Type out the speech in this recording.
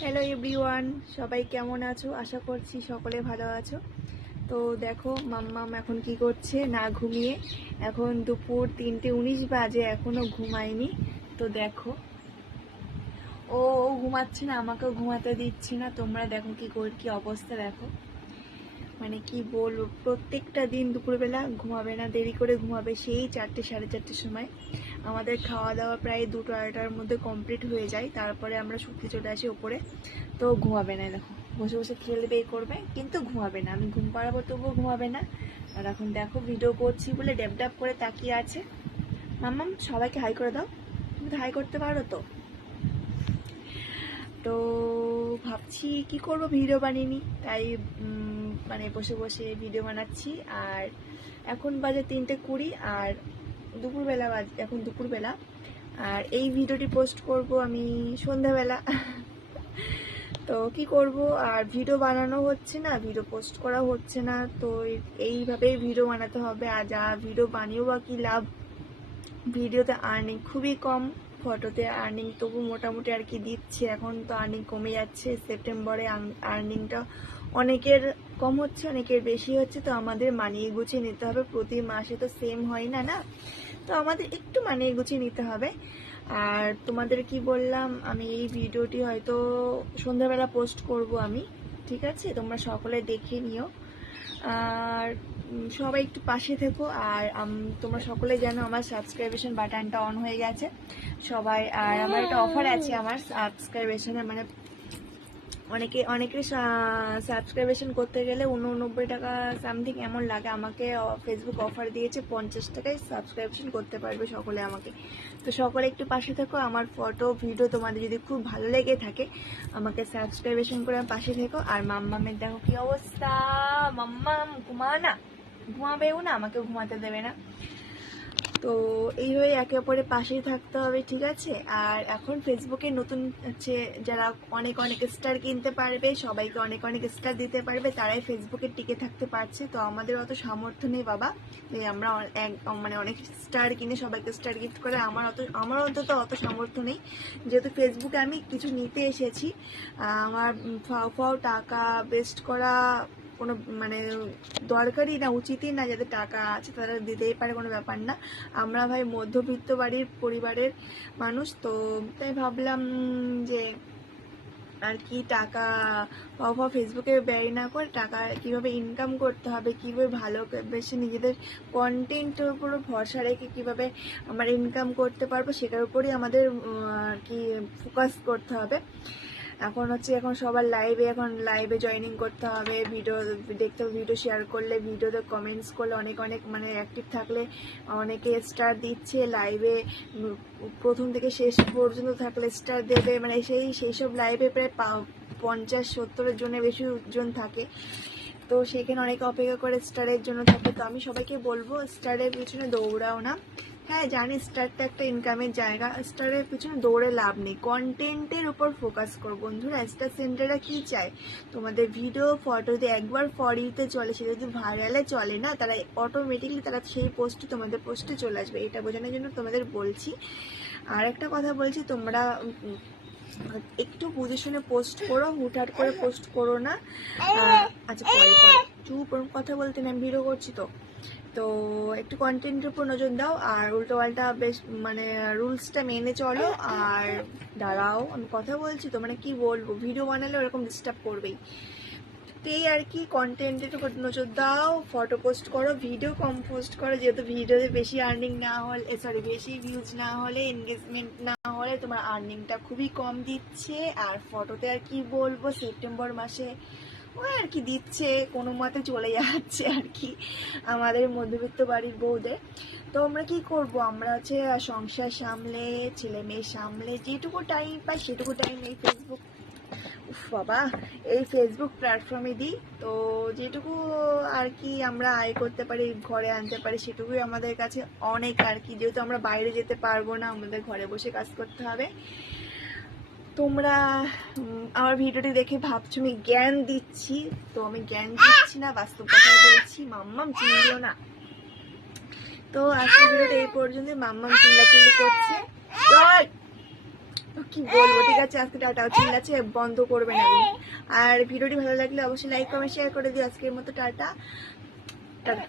Hello everyone সবাই কেমন আছো? আশা করছি সকলে ভালো আছো। তো দেখো, মাম্মাম এখন কি করছে? না ঘুমিয়ে। এখন দুপুর তিনটে উনিশ বাজে, এখনও ঘুমায়নি। তো দেখো। ও ও ঘুমাচ্ছে না, আমাকেও ঘুমাতে দিচ্ছে না। তোমরা দেখো কি কর, কি অবস্থা দেখো। মানে কি বলব, প্রত্যেকটা দিন দুপুরবেলা ঘুমাবে না, দেরি করে ঘুমাবে সেই চারটে, সাড়ে চারটের সময়। আমাদের খাওয়া দাওয়া প্রায় দুটো আড়াইটার মধ্যে কমপ্লিট হয়ে যায়। তারপরে আমরা শুতে চলে আসি ওপরে। তো ঘুমাবে না, দেখো। বসে বসে খেলবে করবে, কিন্তু ঘুমাবে না। আমি ঘুম পাড়াবো, তবুও ঘুমাবে না। আর এখন দেখো ভিডিও করছি বলে ড্যাব করে তাকিয়ে আছে। মাম্মাম, সবাইকে হাই করে দাও। তুমি হাই করতে পারো তো? তো ভাবছি কি করব ভিডিও বানিয়ে তাই মানে বসে বসে ভিডিও বানাচ্ছি। আর এখন বাজে তিনটে কুড়ি, আর দুপুরবেলা বাজ এখন দুপুরবেলা। আর এই ভিডিওটি পোস্ট করব আমি সন্ধ্যাবেলা। তো কি করব? আর ভিডিও বানানো হচ্ছে না, ভিডিও পোস্ট করা হচ্ছে না। তো এইভাবেই ভিডিও বানাতে হবে। আর যা ভিডিও বানিয়েও বা কি লাভ? ভিডিওতে আর্নিং খুবই কম। ফটোতে আর্নিং তবু মোটামুটি আর কি দিচ্ছে। এখন তো আর্নিং কমে যাচ্ছে। সেপ্টেম্বরে আর্নিংটা অনেকের কম হচ্ছে, অনেকের বেশি হচ্ছে। তো আমাদের মানিয়ে গুছিয়ে নিতে হবে। প্রতি মাসে তো সেম হয় না না? তো আমাদের একটু মানিয়ে গুছিয়ে নিতে হবে। আর তোমাদের কি বললাম, আমি এই ভিডিওটি হয়তো সন্ধ্যাবেলা পোস্ট করব আমি। ঠিক আছে? তোমরা সকলে দেখে নিও। আর সবাই একটু পাশে থেকো। আর তোমরা সকলে জানো আমার সাবস্ক্রাইবেশন বাটনটা অন হয়ে গেছে। সবাই, আর আমার একটা অফার আছে আমার সাবস্ক্রাইবেশনে মানে অনেকে অনেকে সাবস্ক্রাইবেশন করতে গেলে উননব্বই টাকা সামথিং এমন লাগে। আমাকে ফেসবুক অফার দিয়েছে পঞ্চাশ টাকায় সাবস্ক্রাইবেশন করতে পারবে সকলে আমাকে। তো সকলে একটু পাশে থেকো। আমার ফটো ভিডিও তোমাদের যদি খুব ভালো লেগে থাকে, আমাকে সাবস্ক্রাইবেশন করে পাশে থেকো। আর মাম্মামের দেখো কি অবস্থা। মাম্মাম ঘুমা না। ঘুমাবেও না আমাকে ঘুমাতে দেবে না। তো এইভাবে একে অপরের পাশেই থাকতে হবে, ঠিক আছে? আর এখন ফেসবুকে নতুন হচ্ছে যারা অনেক অনেক স্টার কিনতে পারবে, সবাইকে অনেক অনেক স্টার দিতে পারবে, তারাই ফেসবুকে টিকে থাকতে পারছে। তো আমাদের অত সামর্থ্য নেই বাবা, যে আমরা এক- মানে অনেক স্টার কিনে সবাইকে স্টার গিফট করে, আমার অত, আমার অন্তত অত সামর্থ্য নেই। যেহেতু ফেসবুকে আমি কিছু নিতে এসেছি আমার ফাও ফাও টাকা বেস্ট করা কোনো মানে দরকারই না, উচিতই না যাদের টাকা আছে তারা দিতেই পারে কোনো ব্যাপার না। আমরা ভাই মধ্যবিত্ত বাড়ির পরিবারের মানুষ, তো তাই ভাবলাম যে আর কি টাকা পাওয়া ফেসবুকে ব্যয় না করে টাকা কীভাবে ইনকাম করতে হবে, কীভাবে ভালো বেশি নিজেদের কন্টেন্টের উপর ভরসা রেখে কীভাবে আমরা ইনকাম করতে পারব, সেটার উপরই আমাদের আর কি ফোকাস করতে হবে। এখন হচ্ছে এখন সবার লাইভে এখন লাইভে জয়েনিং করতে হবে ভিডিও দেখতে ভিডিও শেয়ার করলে ভিডিওতে কমেন্টস করলে অনেক অনেক মানে অ্যাক্টিভ থাকলে অনেকে স্টার দিচ্ছে লাইভে প্রথম থেকে শেষ পর্যন্ত থাকলে স্টার দেবে মানে সেই সেই সব লাইভে প্রায় পঞ্চাশ, সত্তরের জন্য বেশি জন থাকে। তো সেখানে অনেকে অপেক্ষা করে স্টারের জন্য থাকে। তো আমি সবাইকে বলব স্টারের পিছনে দৌড়াও না। হ্যাঁ জানি স্টারটা একটা ইনকামের জায়গা। স্টারের পিছনে দৌড়ে লাভ নেই। কন্টেন্টের উপর ফোকাস করো বন্ধুরা। স্টার সেন্টাররা কী চায়? তোমাদের ভিডিও ফটো যদি একবার ফরিতে চলে, সেটা যদি ভাইরালে চলে না, তারা অটোমেটিকলি তারা সেই পোস্ট তোমাদের পোস্টে চলে আসবে। এটা বোঝানোর জন্য তোমাদের বলছি। আর একটা কথা বলছি, তোমরা একটু বুঝে শুনে পোস্ট করো, হুটহাট করে পোস্ট করো না। আচ্ছা পরে পরে। চুপ কথা বলতে না ভিডিও করছি তো। তো একটু কন্টেন্টের উপর নজর দাও, আর উল্টো পাল্টা বেশ মানে রুলসটা মেনে চলো, আর দাঁড়াও, আমি কথা বলছি তো মানে কি বলব ভিডিও বানালে ওরকম ডিস্টার্ব করবেই। এই আর কি কন্টেন্টের উপর নজর দাও ফটো পোস্ট করো ভিডিও কম পোস্ট করো, যেহেতু ভিডিওতে বেশি আর্নিং না হলে সরি বেশি ভিউজ না হলে এনগেজমেন্ট না হলে তোমার আর্নিংটা খুবই কম দিচ্ছে, আর ফটোতে আর কি বলব সেপ্টেম্বর মাসে ওই আর কি দিচ্ছে, কোনো মতে চলে যাচ্ছে আর কি আমাদের মধ্যবিত্ত বাড়ির বউদের। তো আমরা কি করব? আমরা হচ্ছে সংসার সামলে ছেলে মেয়ে সামলে, যেটুকু টাইম পাই সেটুকু টাইম এই ফেসবুক বাবা, এই ফেসবুক প্ল্যাটফর্মে দিই। তো যেটুকু আর কি আমরা আয় করতে পারি, ঘরে আনতে পারি, সেটুকুই আমাদের কাছে অনেক আর কি। যেহেতু আমরা বাইরে যেতে পারব না, আমাদের ঘরে বসে কাজ করতে হবে। তোমরা আমার ভিডিওটি দেখে ভাবছ, আমি জ্ঞান দিচ্ছি। তো আমি জ্ঞান দিচ্ছি না, বাস্তব কথা বলছি, মাম্মাম চিনলিও না। তো আজকে ভিডিওটা এই পর্যন্ত মাম্মাম চিল্লাচিল্লি করছে। কি বলব? ঠিক আছে আজকে টাটা। আছে বন্ধ করবে না আর ভিডিওটি ভালো লাগলে অবশ্যই লাইক কমেন্ট শেয়ার করে দিও। আজকের মতো টাটা। টাটা।